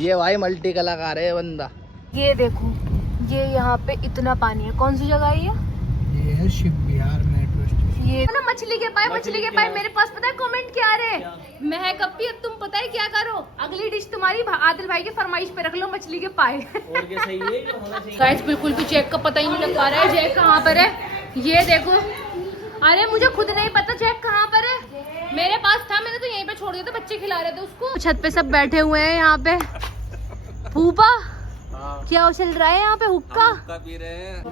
ये भाई मल्टी कलाकार है बंदा। ये देखो, ये यहाँ पे इतना पानी है। कौन सी जगह है ये है शिव विहार मेट्रो स्टेशन। ये ना मछली के पाए मेरे पास पता है कमेंट क्या आ रहे हैं, महक अप्पी अब तुम पता है क्या करो, अगली डिश तुम्हारी आदिल भाई के फरमाइश पे रख लो मछली के पाए। और क्या सही है, जो होना चाहिए। गाइस बिल्कुल भी जैक का पता ही नहीं लग पा रहा है, जैक कहाँ पर है ये देखो। अरे मुझे खुद नहीं पता जैक कहाँ पर है, मेरे पास था मैंने तो यहीं पे छोड़ दिया था, बच्चे खिला रहे थे उसको। छत पे सब बैठे हुए हैं यहाँ पे। फूफा क्या चल रहा है यहाँ पे? हुक्का पी रहे हैं।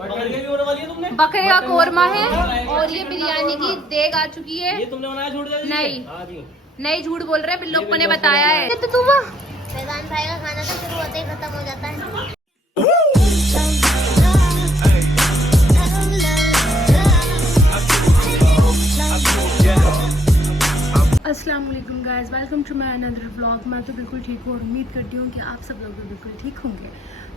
बकरे का कोरमा है और ये बिरयानी की देग आ चुकी है। ये तुमने बनाया? झूठ नहीं झूठ बोल रहे हैं, बिल्लोप्पा ने बताया है। तो तुम फैजान भाई का खाना तो शुरू होते ही खत्म हो जाता है। अस्सलाम वालेकुम guys, welcome to my another vlog. मैं तो बिल्कुल ठीक हूँ और उम्मीद करती हूँ कि आप सब लोग भी बिल्कुल ठीक होंगे।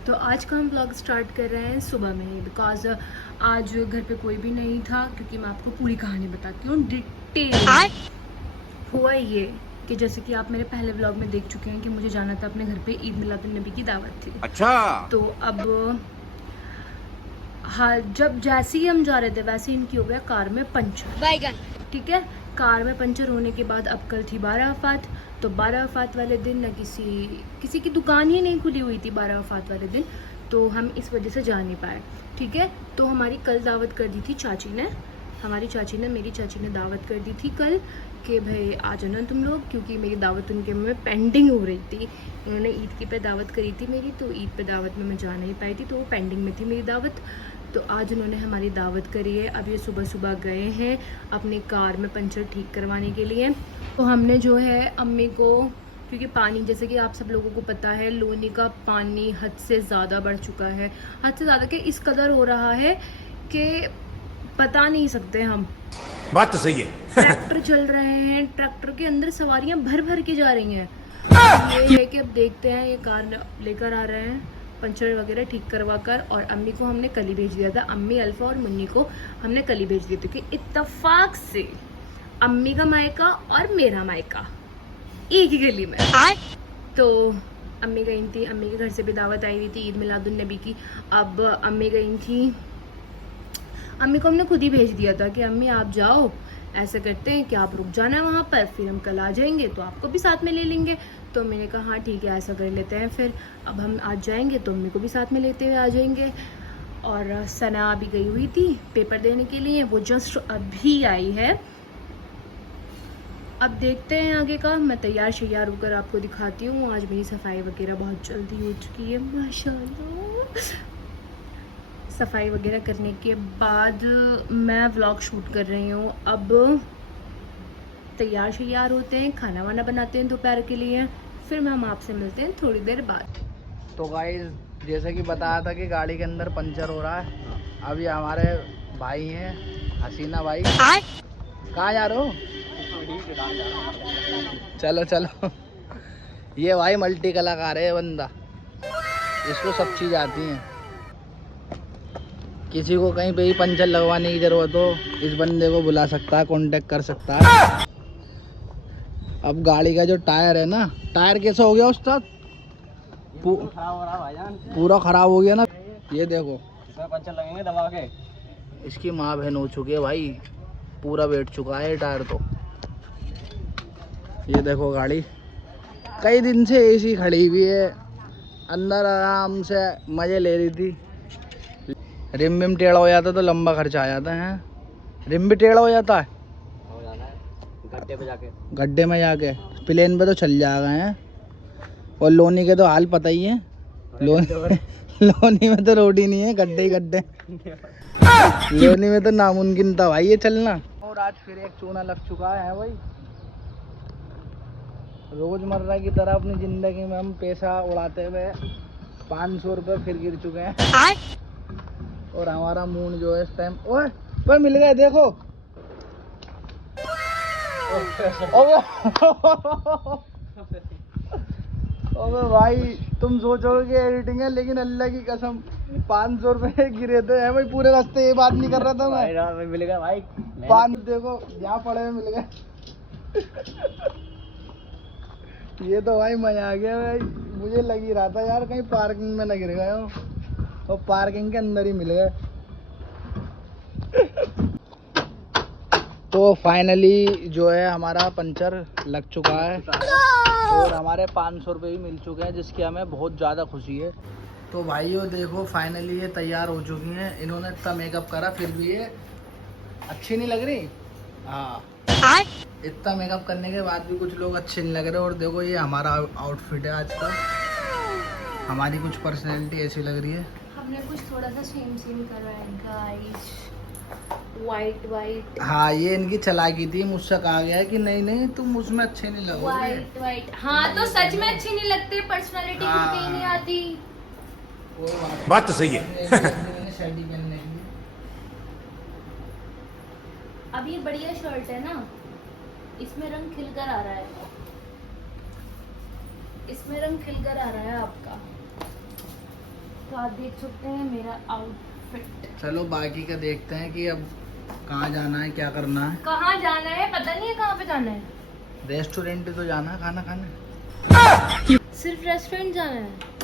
तो आज का हम व्लॉग स्टार्ट कर रहे हैं सुबह में ही, बिकॉज आज घर पे कोई भी नहीं था, क्योंकि मैं आपको पूरी कहानी बताती हूँ डिटेल। हुआ ये कि जैसे कि आप मेरे पहले व्लॉग में देख चुके हैं कि मुझे जाना था अपने घर पे, ईद मिलादुन नबी की दावत थी। अच्छा। तो अब हाँ, जब जैसे ही हम जा रहे थे वैसे ही इनकी हो गया कार में पंचर। ठीक है, कार में पंचर होने के बाद अब कल थी 12 वफ़ात। तो 12 वफ़ात वाले दिन ना किसी की दुकान ही नहीं खुली हुई थी 12 वफ़ात वाले दिन, तो हम इस वजह से जा नहीं पाए। ठीक है, तो हमारी कल दावत कर दी थी चाची ने, मेरी चाची ने दावत कर दी थी कल कि भाई आ जाना तुम लोग, क्योंकि मेरी दावत उनके में पेंडिंग हो रही थी। उन्होंने ईद की पे दावत करी थी मेरी, तो ईद पे दावत में मैं जा नहीं पाई थी, तो वो पेंडिंग में थी मेरी दावत। तो आज उन्होंने हमारी दावत करी है। अब ये सुबह सुबह गए हैं अपनी कार में पंचर ठीक करवाने के लिए। तो हमने जो है अम्मी को, क्योंकि पानी जैसे कि आप सब लोगों को पता है लोनी का पानी हद से ज़्यादा बढ़ चुका है, हद से ज़्यादा कि इस कदर हो रहा है कि बता नहीं सकते हम। बात तो सही है। ट्रैक्टर चल रहे हैं, ट्रैक्टर के अंदर सवारियां भर भर के जा रही हैं। ये है कि अब देखते हैं, ये कार लेकर आ रहे हैं पंचर वगैरह ठीक करवा कर। और अम्मी को हमने कल ही भेज दिया था, अम्मी अल्फा और मुन्नी को हमने कल ही भेज दिए थे कि इत्तेफाक से अम्मी का मायका और मेरा मायका एक ही गली में। तो अम्मी गई थी, अम्मी के घर से भी दावत आई हुई थी ईद मिलादुन नबी की। अब अम्मी गई थी, अम्मी को हमने खुद ही भेज दिया था कि अम्मी आप जाओ, ऐसे करते हैं कि आप रुक जाना वहाँ पर, फिर हम कल आ जाएंगे तो आपको भी साथ में ले लेंगे। तो मैंने कहा हाँ ठीक है ऐसा कर लेते हैं। फिर अब हम आज जाएंगे तो अम्मी को भी साथ में लेते हुए आ जाएंगे। और सना अभी गई हुई थी पेपर देने के लिए, वो जस्ट अभी आई है। अब देखते हैं आगे का। मैं तैयार शैयार होकर आपको दिखाती हूँ। आज मेरी सफाई वगैरह बहुत जल्दी हो चुकी है माशाल्लाह। सफाई वगैरह करने के बाद मैं व्लॉग शूट कर रही हूँ। अब तैयार शैयार होते हैं, खाना वाना बनाते हैं दोपहर के लिए, फिर हम आपसे मिलते हैं थोड़ी देर बाद। तो गाइस जैसे कि बताया था कि गाड़ी के अंदर पंचर हो रहा है। अभी हमारे भाई हैं हसीना भाई। कहाँ जा रहे हो? चलो चलो। ये भाई मल्टी कलाकार है बंदा, इसको सब चीज़ आती हैं। किसी को कहीं पे ही पंचर लगवाने की ज़रूरत हो इस बंदे को बुला सकता है, कांटेक्ट कर सकता है। अब गाड़ी का जो टायर है ना, टायर कैसा हो गया उस्ताद? पूरा खराब हो गया ना। ये देखो इसमें पंचर लगेंगे दबा के। इसकी माँ बहन हो चुकी है भाई, पूरा बैठ चुका है टायर। तो ये देखो गाड़ी कई दिन से ऐसी खड़ी हुई है, अंदर आराम से मज़े ले रही थी। रिम विम टेढ़ा हो जाता तो लंबा खर्चा आ जाता है। रिम भी टेढ़ा हो जाता है गड्ढे पे जाके, गड्ढे में जाके, प्लेन पे तो चल जाएगा है। और लोनी के तो हाल पता ही है, लोनी में तो रोड ही नहीं है, गड्ढे ही गड्ढे। लोनी में तो नामुमकिन था भाई ये चलना। और आज फिर एक चूना लग चुका है भाई। रोजमर्रा की तरह अपनी जिंदगी में हम पैसा उड़ाते हुए 500 रुपये फिर गिर चुके हैं। और हमारा मूड जो है इस टाइम, ओए पर मिल गए देखो। ओए भाई तुम सोचोगे कि एडिटिंग है, लेकिन अल्लाह की कसम 500 रुपये गिरे थे भाई। पूरे रास्ते ये बात नहीं कर रहा था मैं। मिल गया भाई। 5 देखो यहाँ पड़े हुए मिल गए। ये तो भाई मजा आ गया भाई। मुझे लग ही रहा था यार कहीं पार्किंग में न गिर गए हो, और पार्किंग के अंदर ही मिल गए। तो फाइनली जो है हमारा पंचर लग चुका है और हमारे 500 रुपये भी मिल चुके हैं, जिसकी हमें बहुत ज़्यादा खुशी है। तो भाइयों देखो फाइनली ये तैयार हो चुकी हैं। इन्होंने इतना मेकअप करा फिर भी ये अच्छी नहीं लग रही। हाँ, इतना मेकअप करने के बाद भी कुछ लोग अच्छे नहीं लग रहे। और देखो ये हमारा आउटफिट है आज का, हमारी कुछ पर्सनैलिटी ऐसी लग रही है। हमने कुछ थोड़ा सा सेम करा है गाइस, वाइट वाइट। हाँ, ये इनकी चालाकी थी, मुझसे कहा गया है कि नहीं नहीं तुम उसमें अच्छे नहीं लगोगे। वाइट वाइट, हाँ तो सच में अच्छी नहीं लगते, पर्सनालिटी हाँ। खुद ही नहीं आती। बात तो सही है। शर्ट ही पहनने की। अब ये बढ़िया शर्ट है ना, इसमें रंग खिलकर आ रहा है, इसमें रंग खिलकर आ रहा है आपका। तो आप देख सकते हैं मेरा आउटफिट। चलो बाकी का देखते हैं कि अब कहाँ जाना है, क्या करना है। कहाँ जाना है पता नहीं है, कहाँ पे जाना है। रेस्टोरेंट तो जाना है खाना खाने। सिर्फ रेस्टोरेंट जाना है?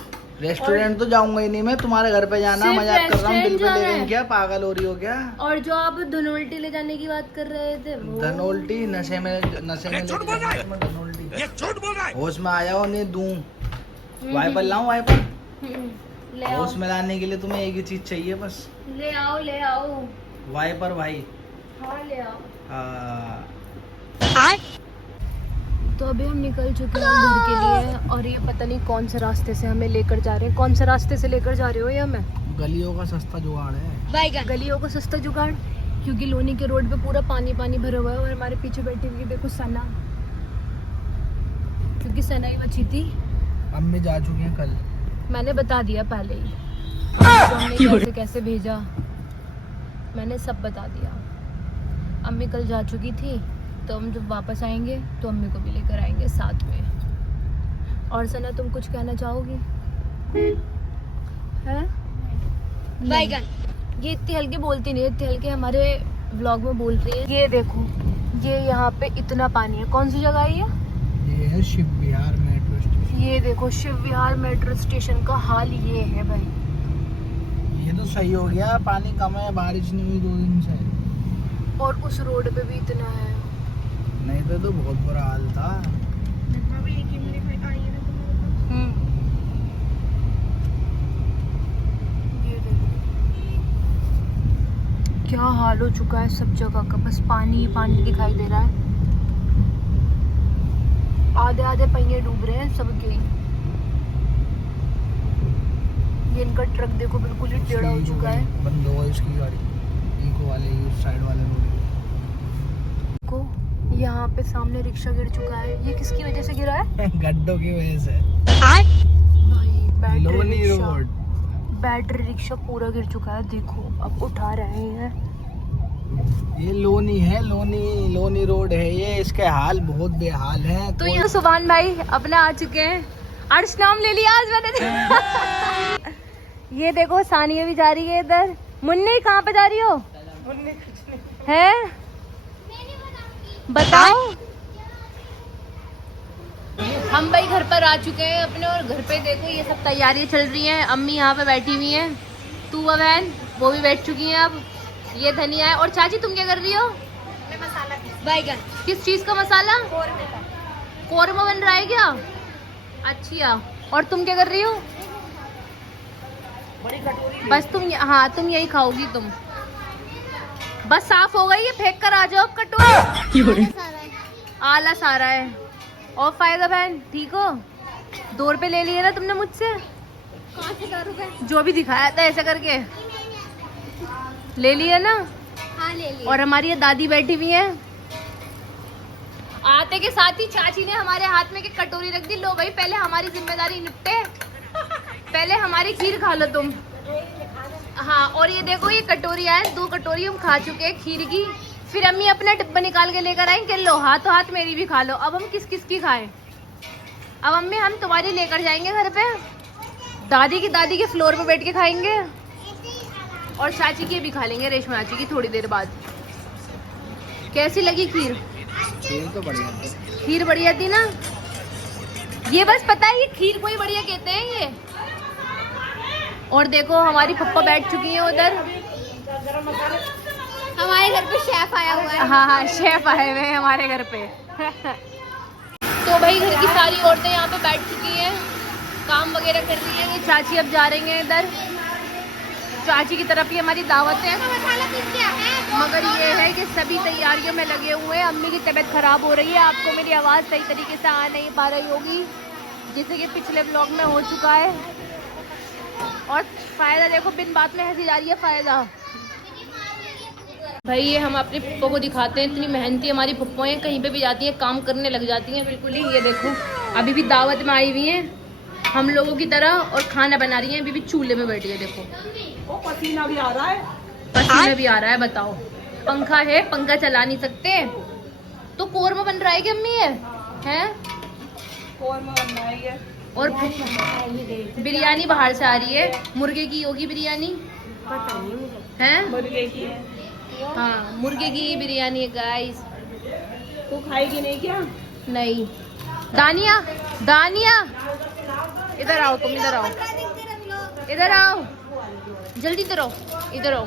रेस्टोरेंट तो जाऊंगा ही नहीं मैं, तुम्हारे घर पे जाना। सिर्फ मजाक कर रहा हूँ, दिल पे रेस्टोरेंट ले जाना रही है। क्या, पागल हो रही हो क्या। और जो आप धनोल्टी ले जाने की बात कर रहे थे वो? धनोल्टी नशे में झूठ बोल रहा है। धनोल्टी ये झूठ बोल रहा है। होश में आया हो नहीं दूं। वाइपर लाऊं वाइपर? ले आओ, होश में लाने के लिए तुम्हें एक ही चीज चाहिए बस, ले आओ, ले आओ। वाइपर भाई। हाँ ले आओ। हाँ। तो अभी हम निकल चुके हैं घर के लिए, और ये पता नहीं कौन से रास्ते से हमें लेकर जा रहे हैं। कौन से रास्ते से लेकर जा रहे हो ये हमें? गलियों का सस्ता जुगाड़ है। गलियों का सस्ता जुगाड़, क्योंकि लोनी के रोड पे पूरा पानी पानी भरा हुआ है। और हमारे पीछे बैठी हुई देखो सना, क्योंकि सना ही बची थी। अम्मी जा चुकी हैं कल, मैंने बता दिया पहले ही, तो हमने कैसे कैसे भेजा मैंने सब बता दिया। अम्मी कल जा चुकी थी, तो हम जब वापस आएंगे तो अम्मी को भी लेकर आएंगे साथ में। और सना तुम कुछ कहना चाहोगी? हैं? बैगन। ये इतनी हल्के बोलती नहीं है, इतनी हल्के हमारे व्लॉग में बोल रही है। ये देखो, ये यहाँ पे इतना पानी है। कौन सी जगह है ये है शिव विहार मेट्रो स्टेशन। ये देखो शिव विहार मेट्रो स्टेशन का हाल ये है भाई। ये तो सही हो गया, पानी कम है, बारिश नहीं हुई 2 दिन से। और उस रोड पे भी इतना है, नहीं तो बहुत बुरा हाल था। ये देखो क्या हाल हो चुका है सब जगह का, बस पानी ही पानी दिखाई दे रहा है। आधे आधे पहिए डूब रहे हैं सबके। ये इनका ट्रक देखो बिल्कुल ही टेढ़ा हो चुका है। बंद हो गई इसकी गाड़ी, इको वाले उस साइड वाले रोड को यहाँ पे सामने रिक्शा गिर चुका है। ये किसकी वजह से गिरा है? गड्ढों की वजह से। भाई battery Loni rickshaw, road. Battery rickshaw पूरा गिर चुका है। देखो अब उठा रहे हैं। ये लोनी है, लोनी रोड है ये, इसके हाल बहुत बेहाल है। तो ये सुभान भाई अपने आ चुके हैं। अर्श नाम ले लिया आज मैंने। ये देखो सानिया भी जा रही है इधर। मुन्नी कहाँ पे जा रही हो? मुन्नी कुछ नहीं है, बताओ। हम भाई घर पर आ चुके हैं अपने, और घर पे देखो ये सब तैयारियां चल रही हैं। अम्मी यहाँ पे बैठी हुई हैं, तू बहन वो भी बैठ चुकी हैं। अब ये धनिया है। और चाची तुम क्या कर रही हो? मसाला बैगन। किस चीज का मसाला? कोरमा बन रहा है क्या? अच्छा, और तुम क्या कर रही हो? बस तुम हाँ तुम यही खाओगी तुम। बस साफ हो गई, ये फेंक कर आ जाओ कटोरी। आलस आ रहा है। और फायदा बहन ठीक हो? 2 रुपए ले लिए ना तुमने मुझसे? कौन से 2 रुपए? जो भी दिखाया था ऐसे करके ले लिए ना। हाँ ले लिए। और हमारी ये दादी बैठी हुई है। आते के साथ ही चाची ने हमारे हाथ में की कटोरी रख दी। लो भाई पहले हमारी जिम्मेदारी निपटे, पहले हमारी खीर खा लो तुम। हाँ, और ये देखो ये कटोरी है, 2 कटोरी हम खा चुके हैं खीर की। फिर अम्मी अपना डिब्बा निकाल के लेकर आई कि लो हाथों हाथ मेरी भी खा लो। अब हम किस किस की खाएं? अब अम्मी हम तुम्हारी लेकर जाएंगे घर पे, दादी के फ्लोर पे बैठ के खाएंगे, और चाची की भी खा लेंगे, रेशमा चाची की थोड़ी देर बाद। कैसी लगी खीर? खीर तो बढ़िया थी। खीर बढ़िया थी ना? ये बस पता है ये खीर को ही बढ़िया कहते हैं ये। और देखो हमारी पप्पा बैठ चुकी हैं उधर। हमारे घर पे शेफ आया हुआ है। हाँ हाँ शेफ आए हुए हैं हमारे घर पे। तो भाई घर की सारी औरतें यहाँ पे बैठ चुकी हैं, काम वगैरह कर रही हैं। ये चाची अब जा रही हैं इधर, चाची की तरफ ही हमारी दावत है। मगर ये है कि सभी तैयारियों में लगे हुए हैं। अम्मी की तबीयत खराब हो रही है, आपको मेरी आवाज़ सही तरीके से आ नहीं पा रही होगी, जैसे कि पिछले ब्लॉग में हो चुका है। और फ़ायदा देखो, बिन बात में हंसी जा रही है फ़ायदा। भाई ये हम अपने पप्पो को दिखाते हैं, इतनी मेहनती हमारी पप्पो हैं, कहीं पे भी जाती हैं काम करने लग जाती हैं बिल्कुल ही। ये देखो अभी भी दावत में आई हुई हैं हम लोगों की तरह, और खाना बना रही हैं। अभी भी चूल्हे में बैठी है, देखो पसीना भी आ रहा है। पसीना भी आ रहा है। बताओ, पंखा है, पंखा चला नहीं सकते। तो कोरमा बन रहा है कि अम्मी है? कोरमा बन रहा है ये। और बिरयानी बाहर से आ रही है, मुर्गे की होगी बिरयानी है। मुर्गे की है। हाँ मुर्गे की बिरयानी है गाइस। तू खाएगी नहीं क्या? नहीं। दानिया, दानिया इधर आओ, तुम इधर आओ, इधर आओ, जल्दी इधर आओ, इधर आओ।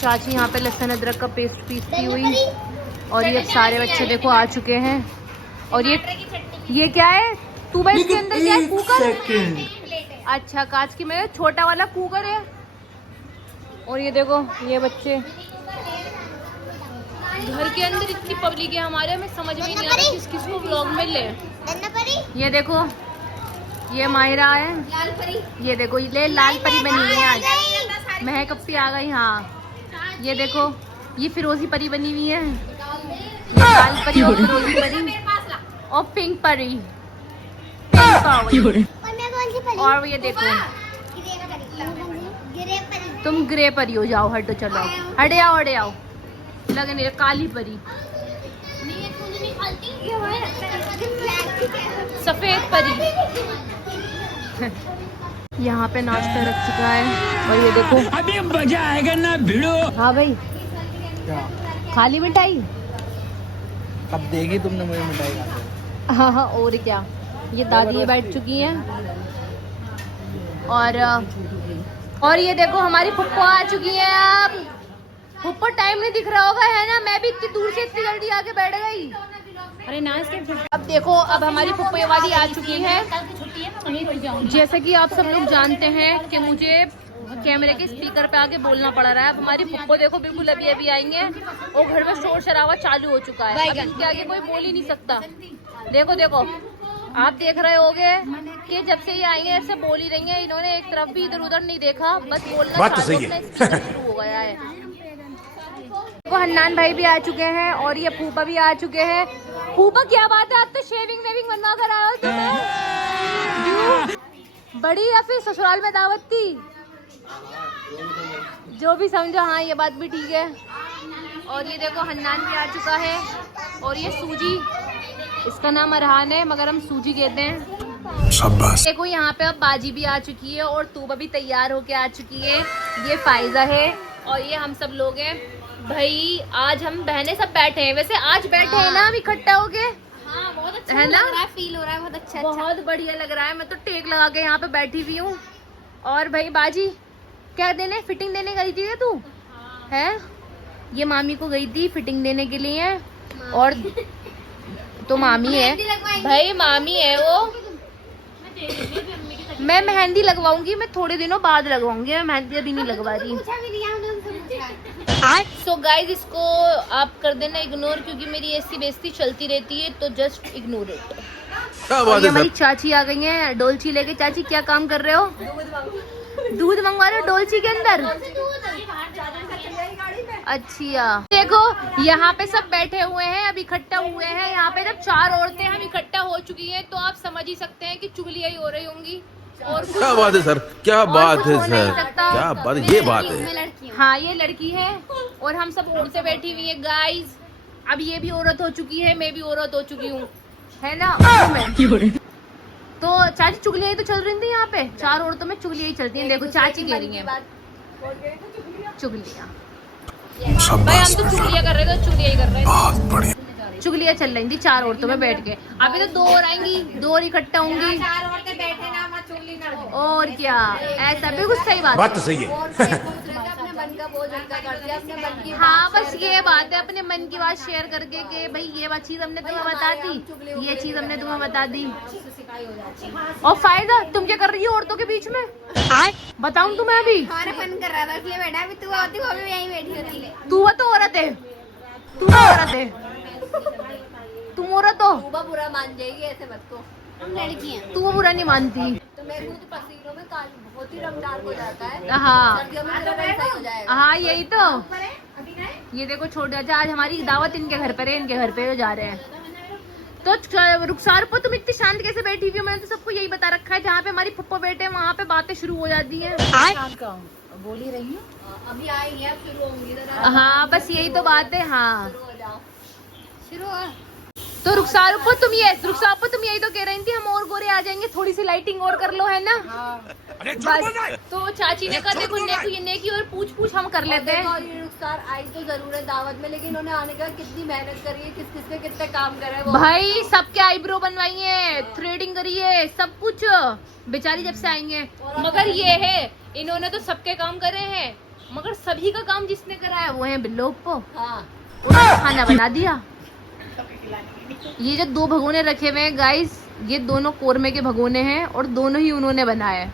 चाची यहाँ पे लहसुन अदरक का पेस्ट पीसती हुई, और ये सारे बच्चे देखो आ चुके हैं। और ये क्या है तू भाई, इसके अंदर क्या है? कुकर। अच्छा कांच की में छोटा वाला कुकर है। और ये देखो ये बच्चे, घर के अंदर इतनी पब्लिक है हमारे, हमें समझ में ही नहीं आ रहा किस किस को व्लॉग में ले। ये देखो ये माहिरा है, लाल परी। ये देखो ये लाल परी बनी है आज, महक अपी आ गई। हाँ ये देखो ये फिरोजी परी बनी हुई है, ये लाल परी और फिरोजी परी और पिंक परी, पिंक पावर। और ये देखो तुम ग्रे परी हो जाओ, हटो चलो, हटे आओ, हटे आओ। लगने काली परी, सफेद परी। यहाँ पे नाश्ता रख चुका है, और ये देखो अभी मजा आएगा ना भिड़ो। हाँ भाई क्या खाली मिठाई। कब देगी तुमने मुझे मिठाई खाते? हाँ हाँ और क्या। ये दादी बैठ चुकी हैं, और ये देखो हमारी फुप्पो आ चुकी है। अब फुप्पो टाइम नहीं दिख रहा होगा है ना, मैं भी इतनी दूर से इतनी जल्दी आके बैठ गई। अरे ना अब देखो, अब हमारी फुप्पो वाली आ चुकी है। जैसे कि आप सब लोग जानते हैं कि मुझे कैमरे के स्पीकर पे आके बोलना पड़ रहा है। अब हमारी फुप्पो देखो बिल्कुल अभी अभी आई है, और घर में शोर शराबा चालू हो चुका है। अब इसके आगे कोई बोल ही नहीं सकता। देखो देखो आप देख रहे होगे कि जब से ये आई है ऐसे बोल ही रही है, इन्होंने एक तरफ भी इधर उधर नहीं देखा, बस बोलना बात तो सही है। शुरू हो गया है। देखो हन्नान भाई भी आ चुके हैं, और ये फूफा भी आ चुके हैं। फूफा क्या बात है, आज तो शेविंग वेविंग बनवा कर आए हो तुम? बड़ी या फिर ससुराल में दावत थी? जो भी समझो, हाँ ये बात भी ठीक है। और ये देखो हन्नान भी आ चुका है, और ये सूजी, इसका नाम अरहान है मगर हम सूजी कहते हैं। शाबाश। देखो यहाँ पे अब बाजी भी आ चुकी है, और तूबा भी तैयार होके आ चुकी है। ये फाइजा है, और ये हम सब लोग हैं। भाई आज हम बहनें सब बैठे हैं, वैसे आज बैठे हैं ना हम इकट्ठा होके। हाँ बहुत अच्छा है ना? लग रहा है, फील हो रहा है बहुत अच्छा। बहुत बढ़िया लग रहा है। मैं तो टेक लगा के यहाँ पे बैठी हुई हूँ। और भाई बाजी क्या देने, फिटिंग देने गई थी तू? है ये मामी को गई थी फिटिंग देने के लिए, और तो मामी है भाई, मामी है वो। मैं मेहंदी लगवाऊंगी, मैं थोड़े दिनों बाद लगवाऊंगी, मैं मेहंदी अभी नहीं लगवा रही। सो गाइज इसको आप कर देना इग्नोर, क्योंकि मेरी ऐसी बेइज्जती चलती रहती है, तो जस्ट इग्नोर इट। ये हमारी चाची आ गई है डोलची लेके। चाची क्या काम कर रहे हो? दूध मंगवा रहे हो डोलची के अंदर? अच्छा देखो यहाँ पे सब बैठे हुए हैं, अब इकट्ठा हुए हैं। यहाँ पे जब 4 औरतें हम इकट्ठा हो चुकी हैं, तो आप समझ ही सकते हैं कि चुगलियाँ ही हो रही होंगी। और क्या बात है सर, क्या बात है सर, क्या बात, ये बात है। हाँ ये लड़की है, और हम सब औरतें बैठी हुई है गाइस। अब ये भी औरत हो चुकी है, मैं भी औरत हो चुकी हूँ, है ना? तो चाची चुगलियाँ ही तो चल रही थी यहाँ पे, 4 औरतों में चुगलियाँ ही चलती हैं। देखो चाची कह रही है चुगलियाँ। भाई हम तो चुगलियाँ कर रहे थे, चुगलियाँ ही कर रहे थे। चुगलियां चल रही थी 4 औरतों में बैठ के। अभी तो 2 और आएंगी, 2 और इकट्ठा होंगी। 4 औरतें बैठे ना, मत चुगली ना हो। और क्या, ऐसा बिल्कुल सही बात तो सही है। अपने मन का बोझ हल्का कर दिया, अपने मन की हाँ बस ये बात है, अपने मन की बात शेयर करके कि भाई ये बात चीज हमने तुम्हें बता दी, ये चीज हमने तुम्हें बता दी। और फायदा तुम क्या कर रही हो औरतों के बीच में? बताऊं तुम्हें अभी? हमारा मन कर रहा था इसलिए बैठा। अभी तू आती वो भी यहीं बैठी होती है। तू तो औरत है, तू तो औरत है, तुम औरत हो। तू बुरा मान जाएगी, ऐसे मत को। हम लड़की हैं। तू बुरा नहीं मानती। तो मैं खुद पसीनों में काल बहुत ही रंग डार्क हो जाता है। हाँ सर्दियों में मेरा रंग सही हो जाएगा। हाँ यही तो। ये देखो छोटे चाचा, आज हमारी दावत इनके घर पर है, इनके घर पे जा रहे हैं। तो रुखसार पर तुम इतनी शांत कैसे बैठी हुई हो? मैंने तो सबको यही बता रखा है, जहाँ पे हमारी फुप्पो बैठे हैं वहाँ पे बातें शुरू हो जाती हैं। बोल ही रही हूँ, अभी आएंगे, अब शुरू होंगी। हाँ बस यही तो बात है। हाँ शुरू हो जाओ, शुरू हो। तो रुखसार तुम यही तो कह रही थी हम और गोरे आ जाएंगे, थोड़ी सी लाइटिंग और कर लो, है ना? बस तो चाची ने कहा देखो नेकी और पूछ हम कर लेते हैं। रुखसार आई तो जरूर है दावत में, लेकिन उन्होंने आने का कितनी मेहनत करी है, किस ने कितने काम करे वो। भाई सबके आईब्रो बनवाई है, थ्रेडिंग करी है, सब कुछ बेचारी जब से आएंगे। मगर ये है, इन्होंने तो सबके काम करे हैं, मगर सभी का काम जिसने करा है वो है बिल्लो। हाँ, उन्होंने खाना बना दिया। ये जो 2 भगोने रखे हुए हैं गाइस, ये दोनों कोरमे के भगोने हैं और दोनों ही उन्होंने बनाए हैं।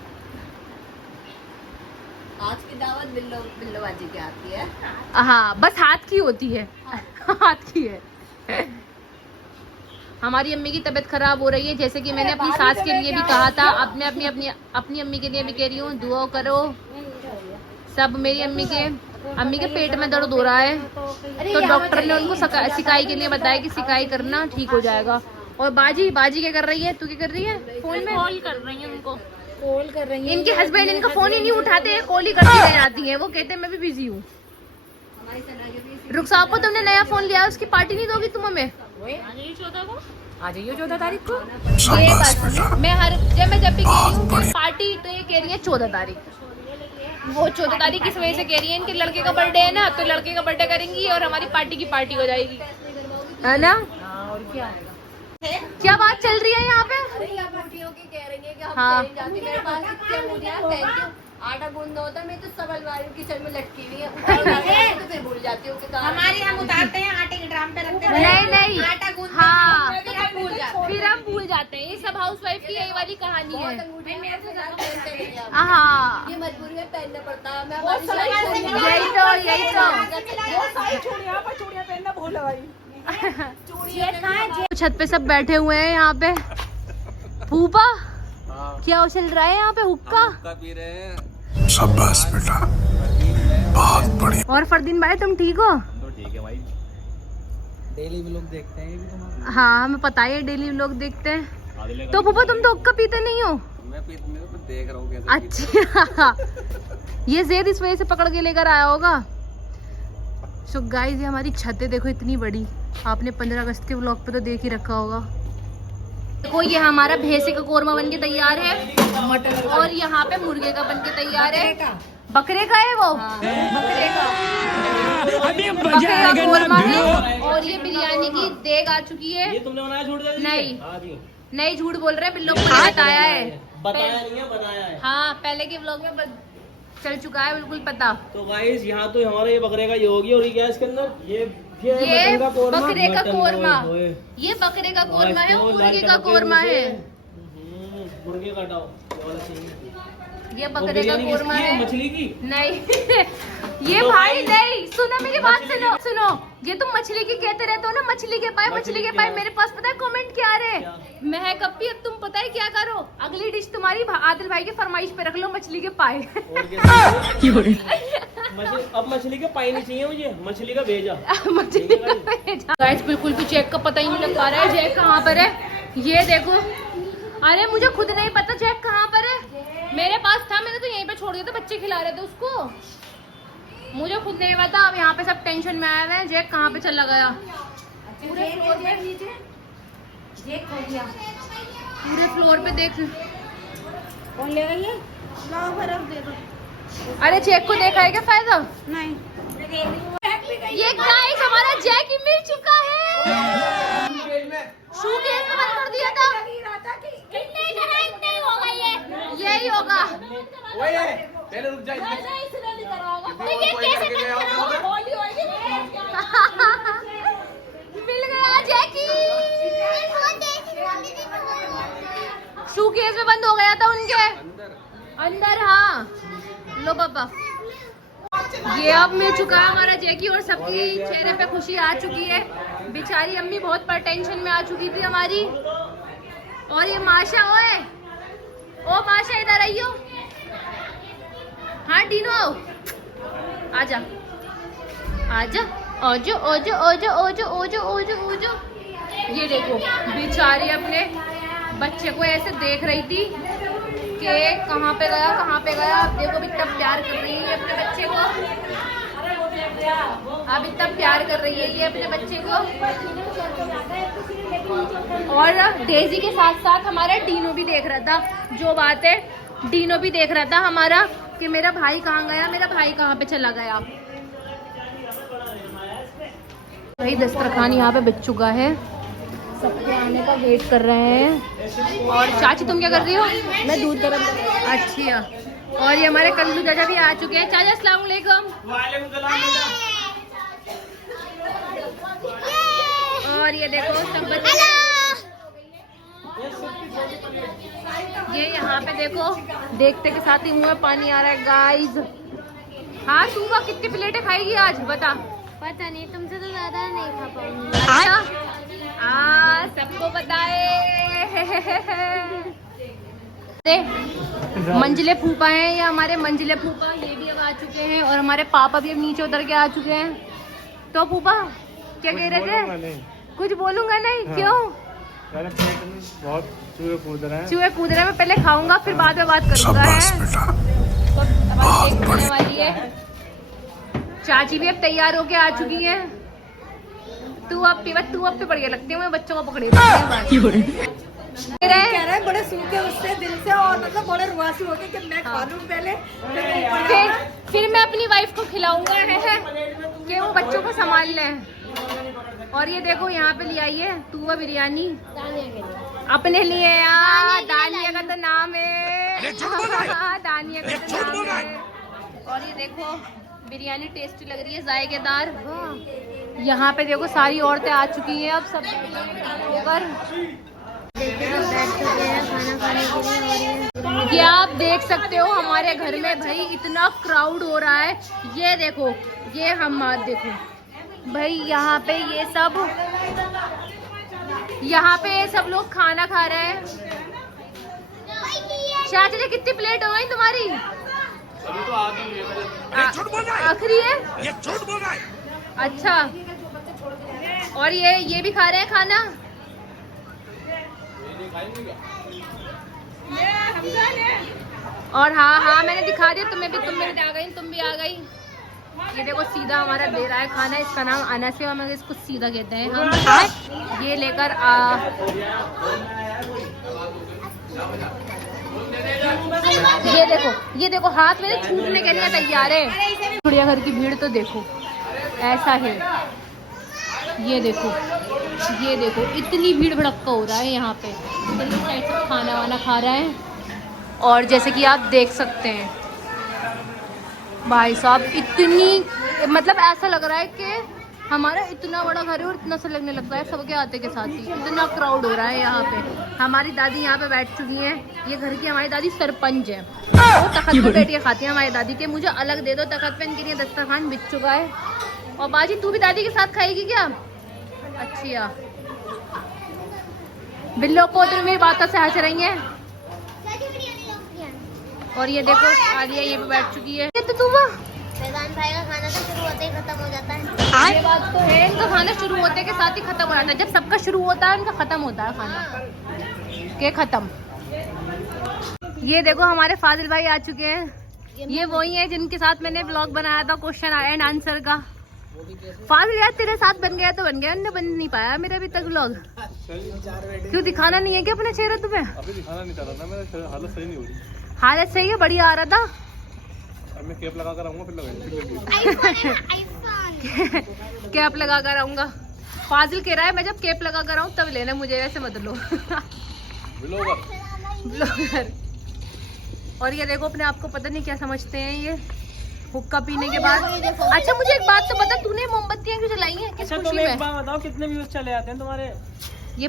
आज की दावत बिल्लोबाजी की आती है। हाँ बस हाथ की होती है। हाथ की है। हमारी अम्मी की तबीयत खराब हो रही है, जैसे कि मैंने अपनी सास के लिए भी कहा था, अब मैं अपनी अम्मी के लिए भी कह रही हूँ, दुआ करो सब। मेरी अम्मी के पेट में दर्द हो रहा है, तो डॉक्टर ने उनको सिकाई के लिए बताया कि सिकाई करना ठीक हो जाएगा। और बाजी क्या कर रही है? तू क्या कर रही है? फोन में कॉल कर रही है उनको, कॉल कर रही है। इनके हस्बैंड इनका फोन ही नहीं उठाते, कॉल ही करती रह जाती है। वो कहते हैं मैं भी बिजी हूँ। रुखसार को तुमने नया फोन लिया, उसकी पार्टी नहीं दोगी तुम हमें? आ जाइए 14 तारीख को। ये बस मैं जब भी कह रही हूँ पार्टी, तो ये कह रही है 14 तारीख। वो 14 तारीख किस वजह से कह रही है? इनके लड़के का बर्थडे है ना, तो लड़के का बर्थडे करेंगी और हमारी पार्टी की पार्टी हो जाएगी, है ना? और क्या बात चल रही है यहाँ पे? अरे यहाँ बूटियों की कह रही है कि हम हाँ। कहीं जाती, मेरे पास कितने बूटियाँ, थैंक यू। आटा गूंदना होता है, मैं तो सब अलमारी किचन में लटकी हुई है, तो फिर भूल जाती हूँ कि हमारे हम उतारते हैं, आटे के ड्राम पे रखते हैं। नहीं आटा गूंदना, हाँ फिर हम भूल जाते हैं। फिर हम भूल जाते हैं। ये सब हाउसवाइफ की यही वाली कहानी है। मेरे से ज्यादा पहनते नहीं हैं। हाँ ये मजबूरी में पहनना पड़ता है। मैं यही तो चूड़ियाँ पहनना भूल गई। छत पे सब बैठे हुए हैं यहाँ पे। फूफा क्या चल रहा है यहाँ पे? हुक्का पी रहे हैं। शाबाश बेटा, बहुत बढ़िया। और फरदीन भाई तुम ठीक हो? तो ठीक है भाई। डेली व्लॉग देखते हैं कि तुम? हाँ हमें पता है डेली व्लॉग देखते हैं। तो फूफा तुम तो हुक्का पीते नहीं हो? मैं देख रहा हूँ कैसे। अच्छा ये जेद इस वजह से पकड़ के लेकर आया होगा। सो गाइस ये हमारी छत है, देखो इतनी बड़ी। आपने 15 अगस्त के व्लॉग पे तो देख ही रखा होगा। देखो ये हमारा भैंसे का कोरमा बन के तैयार है, और यहाँ पे मुर्गे का बन के तैयार है। बकरे का है वो, बकरे का कोरमा है। और ये बिरयानी की देग आ चुकी है। ये तुमने बनाया? झूठ नहीं झूठ बोल रहे हैं, बिल्लो को बताया है। बताया नहीं है, बनाया है। हाँ पहले के व्लॉग में चल चुका है, बिल्कुल पता। तो गाइस यहाँ तो हमारा ये बकरे का ये होगी, और ये क्या है इसके अंदर? ये बकरे का कोरमा, ओए। ये बकरे का कोरमा है, वो मुर्गे का कोरमा है। मुर्गे का हटाओ, ये वाला चाहिए। ये बकरे का कोरमा है। मछली की नहीं ये भाई नहीं, सुनो मेरी बात सुनो। ये तुम मछली की कहते रहते हो ना, मछली के पाए। मेरे पास पता है कमेंट क्या आ रहे? महक अपी अब तुम पता है क्या करो, अगली डिश तुम्हारी आदिल भाई के फरमाइश पे रख लो, मछली के पाए। अब मछली के पाए नहीं चाहिए मुझे, मछली का भेजा। गाइस बिल्कुल भी जैक का पता ही नहीं लग पा रहा है। जैक कहाँ पर है ये देखो। अरे मुझे खुद नहीं पता जैक कहाँ पर है। मेरे पास था, मैंने तो यहीं पे छोड़ दिया था, बच्चे खिला रहे थे उसको। मुझे खुद नहीं पता। अब यहाँ पे सब टेंशन में आए हुए हैं, जैक कहाँ पे चला गया। पूरे फ्लोर पे जैक खो गया, पूरे फ्लोर पे देख। कौन ले गई है? दे दो। अरे जैक को देखा है क्या फायदा? नहीं। ये गाइस हमारा जैक ही मिल चुका है। शू केस में बंद कर दिया था। यही होगा। पहले रुक जा। मिल गया जैकी। शू केस में बंद हो गया था उनके अंदर। हाँ लो पापा, ये अब मिल चुका है हमारा जैकी और सबकी चेहरे पे खुशी आ चुकी है। बेचारी अम्मी बहुत पर टेंशन में आ चुकी थी हमारी। और ये माशा, ओए ओ माशा इधर आइयो। हाँ डीनो आजा आजा, ओजो ओजो ओजो ओजो ओजो ओजो ओजो। ये देखो बेचारी अपने बच्चे को ऐसे देख रही थी कि कहाँ पे गया। अब देखो इतना प्यार कर रही है अपने बच्चे को। अब इतना प्यार कर रही है ये अपने बच्चे को। और डेजी के साथ साथ हमारा डीनो भी देख रहा था। जो बात है, डीनो भी देख रहा था हमारा कि मेरा भाई कहाँ गया, मेरा भाई कहाँ पे चला गया। भाई दस्तरखान यहाँ पे बिछ चुका है, सबके आने का वेट कर रहे हैं। और चाची तुम क्या कर रही हो? मैं दूध गर्म कर रही हूँ। अच्छा, और ये हमारे कल्लू चाचा भी आ चुके हैं। चाचा अस्सलाम वालेकुम। और ये देखो सब बच्चे, ये यहाँ पे देखो देखते के साथ ही मुंह में पानी आ रहा है गाइस। हाँ सुबह कितनी प्लेटें खाएगी आज बता? पता नहीं, तुमसे तो ज्यादा नहीं खा पाऊंगी। अच्छा सबको पता है। मंजिले फूफा हैं, ये हमारे मंजिले फूफा, ये भी अब आ चुके हैं। और हमारे पापा भी अब नीचे उतर के आ चुके हैं। तो फूफा क्या कह रहे थे? कुछ बोलूंगा नहीं। हाँ। क्यों? बहुत चूहे कूद रहे हैं। चूहे कूद रहे हैं, मैं पहले खाऊंगा फिर बाद में बात करूंगा। है वाली है। चाची भी अब तैयार होके आ चुकी है। तू अब पे बढ़िया लगती है, मैं बच्चों को पकड़े कह रहे हैं बड़े सूखे उससे दिल से, और मतलब बड़े रुआसी हो गए कि मैं खा लूं पहले फिर मैं अपनी वाइफ को खिलाऊंगा है कि वो बच्चों को संभाल लें। और ये देखो यहाँ पे ले आई है तुआ बिरयानी अपने लिए। दानिया का तो नाम है। दानिया का तो नाम है। और ये देखो बिरयानी टेस्टी लग रही है, जायकेदार। यहाँ पे देखो सारी औरतें आ चुकी हैं अब सब ऊपर। ये आप देख सकते हो हमारे घर में भाई इतना क्राउड हो रहा है। ये देखो, ये हम देखो भाई यहाँ पे ये सब लोग खाना खा रहे हैं। चाचा कितनी प्लेट हो गई तुम्हारी? अभी तो आखिरी है। ये झूठ बोल रहा है। अच्छा, और ये भी खा रहे हैं खाना। और हाँ मैंने दिखा दिया तुम्हें भी, तुम मेरे आ गई, तुम भी आ गई। ये देखो सीधा हमारा दे रहा है खाना, इसका नाम अनस है, मगर इसको सीधा कहते हैं हम। ये लेकर ये देखो हाथ मेरे छूटने के लिए तैयार है। चिड़ियाघर की भीड़ तो देखो ऐसा है। ये देखो इतनी भीड़ भड़क्का हो रहा है यहाँ पे। इतनी साइड से खाना वाना खा रहा है। और जैसे कि आप देख सकते हैं भाई साहब, इतनी मतलब ऐसा लग रहा है कि हमारा इतना बड़ा घर है और इतना सा लगने लगता है सबके आते के साथ ही। इतना क्राउड हो रहा है यहाँ पे। हमारी दादी यहाँ पे बैठ चुकी हैं। ये घर की हमारी दादी सरपंच है, वो तखत पे बैठ के खाती है हमारी दादी के। मुझे अलग दे दो तखत पे, इनके लिए दस्तरखान बिछ चुका है। और बाजी तू भी दादी के साथ खाएगी क्या? अच्छा बिल्लो को तो मेरी बातों से हंस रही है। और ये देखो आलिया ये पे बैठ चुकी है। तो तू भाई का खाना तो शुरू होते ही खत्म हो जाता है। ये बात तो है, इनका खाना शुरू होते के साथ ही खत्म हो जाता है। जब सबका शुरू होता है उनका खत्म होता है खाना के खत्म। ये देखो हमारे फाजिल भाई आ चुके हैं। ये वही है जिनके साथ मैंने व्लॉग बनाया था क्वेश्चन एंड आंसर का। फाजिल यार तेरे साथ बन गया तो बन गया, उनने बन नहीं पाया मेरा अभी तक व्लॉग। क्यों दिखाना नहीं है क्या अपना चेहरा तुम्हें? अभी दिखाना नहीं चाह रहा था, मेरा हालत सही नहीं हो रही। हालत सही है, बढ़िया आ रहा था। अब मैं कैप लगा कर आऊंगा फिर लगाऊंगा। कैप लगा कर आऊंगा। फाजिल कह रहा है मैं जब केप लगा कर आऊँ तब लेना, मुझे ऐसे मत लो। ब्लॉगर। और ये देखो अपने आप को पता नहीं क्या समझते हैं ये हुक्का पीने के बाद। अच्छा मुझे एक बात तो बता, तूने मोमबत्तियां क्यों जलाई हैं? किस अच्छा खुशी तुम एक में? बात बताओ, कितने व्यूज चले आते हैं तुम्हारे? ये